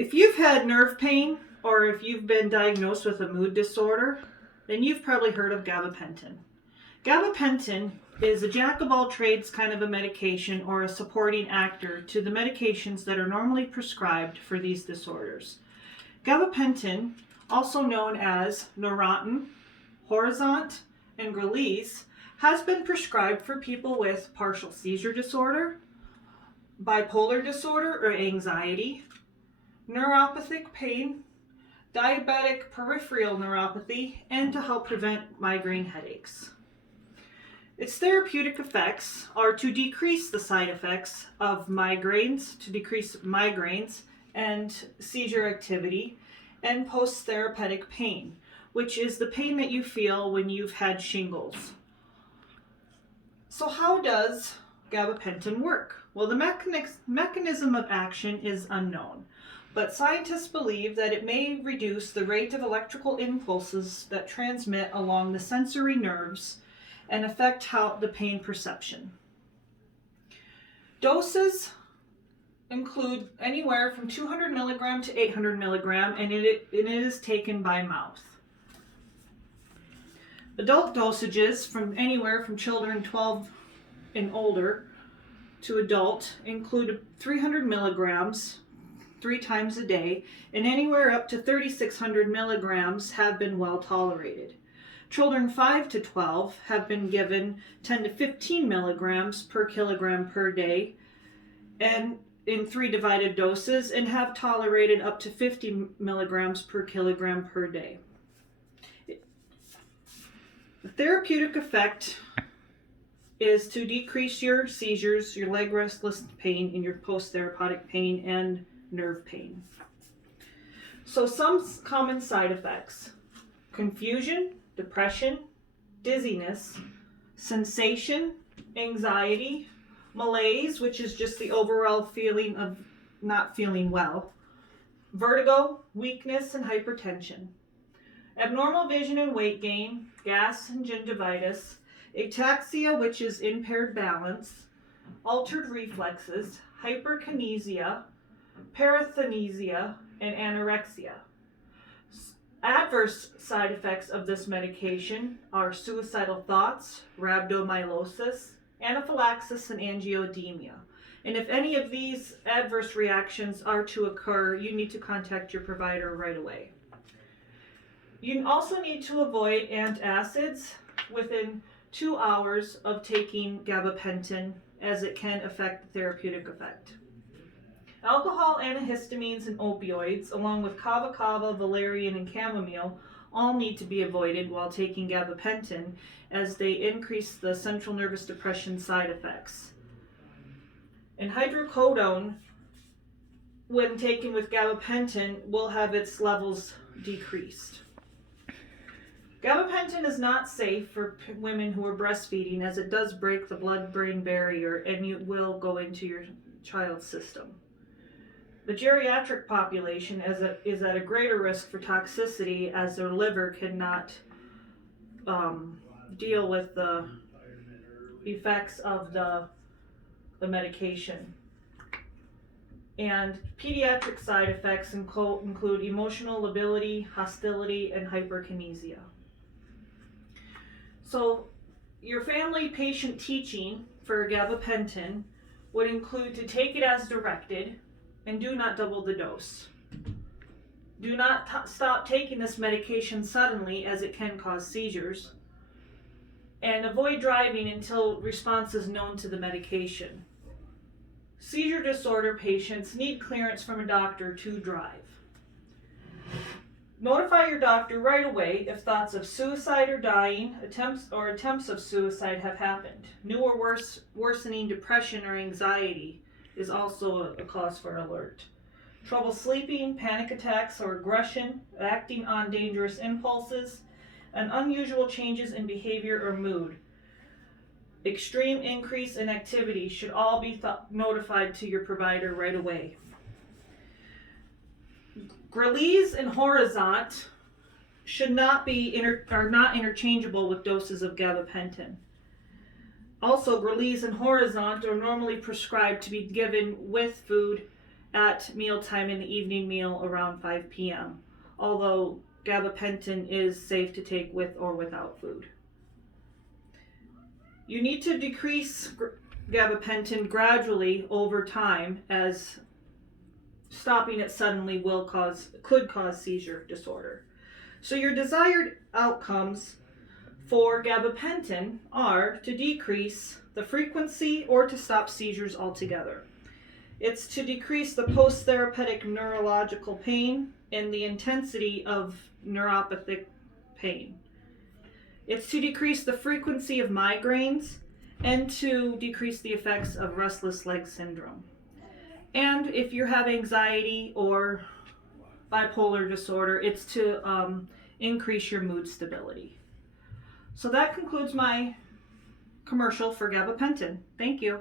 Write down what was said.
If you've had nerve pain or if you've been diagnosed with a mood disorder, then you've probably heard of gabapentin. Gabapentin is a jack of all trades kind of a medication or a supporting actor to the medications that are normally prescribed for these disorders. Gabapentin, also known as Neurontin, Horizont, and Grelise, has been prescribed for people with partial seizure disorder, bipolar disorder or anxiety, neuropathic pain, diabetic peripheral neuropathy, and to help prevent migraine headaches. Its therapeutic effects are to decrease the side effects of migraines, and seizure activity, and post-therapeutic pain, which is the pain that you feel when you've had shingles. So how does gabapentin work? Well, the mechanism of action is unknown, but scientists believe that it may reduce the rate of electrical impulses that transmit along the sensory nerves and affect the pain perception. Doses include anywhere from 200 milligram to 800 milligram, and it is taken by mouth. Adult dosages from anywhere from children 12 and older to adult include 300 milligrams 3 times a day, and anywhere up to 3,600 milligrams have been well tolerated. Children 5 to 12 have been given 10 to 15 milligrams per kilogram per day and in 3 divided doses, and have tolerated up to 50 milligrams per kilogram per day. The therapeutic effect is to decrease your seizures, your leg restless pain, and your post-therapeutic pain and nerve pain. So some common side effects: confusion, depression, dizziness, sensation, anxiety, malaise, which is just the overall feeling of not feeling well, vertigo, weakness, and hypertension, abnormal vision and weight gain, gas and gingivitis, ataxia, which is impaired balance, altered reflexes, hyperkinesia, parakinesia, and anorexia. Adverse side effects of this medication are suicidal thoughts, rhabdomyolysis, anaphylaxis, and angioedema. And if any of these adverse reactions are to occur, you need to contact your provider right away. You also need to avoid antacids within 2 hours of taking gabapentin, as it can affect the therapeutic effect. Alcohol, antihistamines, and opioids, along with kava kava, valerian, and chamomile, all need to be avoided while taking gabapentin, as they increase the central nervous depression side effects. And hydrocodone, when taken with gabapentin, will have its levels decreased. Gabapentin is not safe for women who are breastfeeding, as it does break the blood-brain barrier and it will go into your child's system. The geriatric population is at a greater risk for toxicity, as their liver cannot deal with the effects of the medication. And pediatric side effects include emotional lability, hostility, and hyperkinesia. So your family patient teaching for gabapentin would include to take it as directed and do not double the dose. Do not stop taking this medication suddenly, as it can cause seizures. And avoid driving until response is known to the medication. Seizure disorder patients need clearance from a doctor to drive. Notify your doctor right away if thoughts of suicide or dying, attempts of suicide have happened. New or worsening depression or anxiety is also a cause for alert. Trouble sleeping, panic attacks or aggression, acting on dangerous impulses, and unusual changes in behavior or mood. Extreme increase in activity should all be notified to your provider right away. Grelise and Horizont are not interchangeable with doses of gabapentin. Also, Grelise and Horizont are normally prescribed to be given with food at mealtime in the evening meal around 5 p.m., although gabapentin is safe to take with or without food. You need to decrease gabapentin gradually over time, as stopping it suddenly could cause seizure disorder. So your desired outcomes for gabapentin are to decrease the frequency or to stop seizures altogether. It's to decrease the post-therapeutic neurological pain and the intensity of neuropathic pain. It's to decrease the frequency of migraines and to decrease the effects of restless leg syndrome. And if you have anxiety or bipolar disorder, it's to increase your mood stability. So that concludes my commercial for gabapentin. Thank you.